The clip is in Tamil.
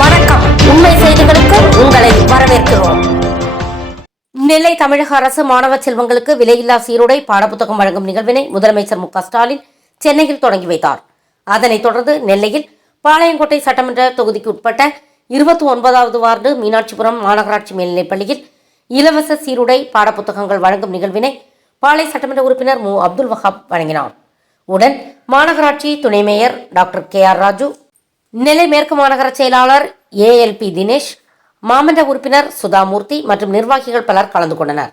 வணக்கம். உண்மை செய்திகளுக்கு உங்களை வரவேற்கிறோம். நெல்லை தமிழக அரசு மாணவ செல்வங்களுக்கு விலையில்லா சீருடை பாடப்புத்தகம் வழங்கும் நிகழ்வினை முதலமைச்சர் மு ஸ்டாலின் சென்னையில் தொடங்கி வைத்தார். அதனைத் தொடர்ந்து நெல்லையில் பாளையங்கோட்டை சட்டமன்ற தொகுதிக்கு உட்பட்ட இருபத்தி ஒன்பதாவது வார்டு மீனாட்சிபுரம் மாநகராட்சி மேல்நிலைப் பள்ளியில் இலவச சீருடை பாடப்புத்தகங்கள் வழங்கும் நிகழ்வினை பாளை சட்டமன்ற உறுப்பினர் மு அப்துல் வஹாப் வழங்கினார். உடன் மாநகராட்சி துணை mayor doctor K R Raju Nellai மேற்கு மாநகர செயலாளர் ஏஎல்பி தினேஷ் மாமன்ற உறுப்பினர் சுதாமூர்த்தி மற்றும் நிர்வாகிகள் பலர் கலந்து கொண்டனர்.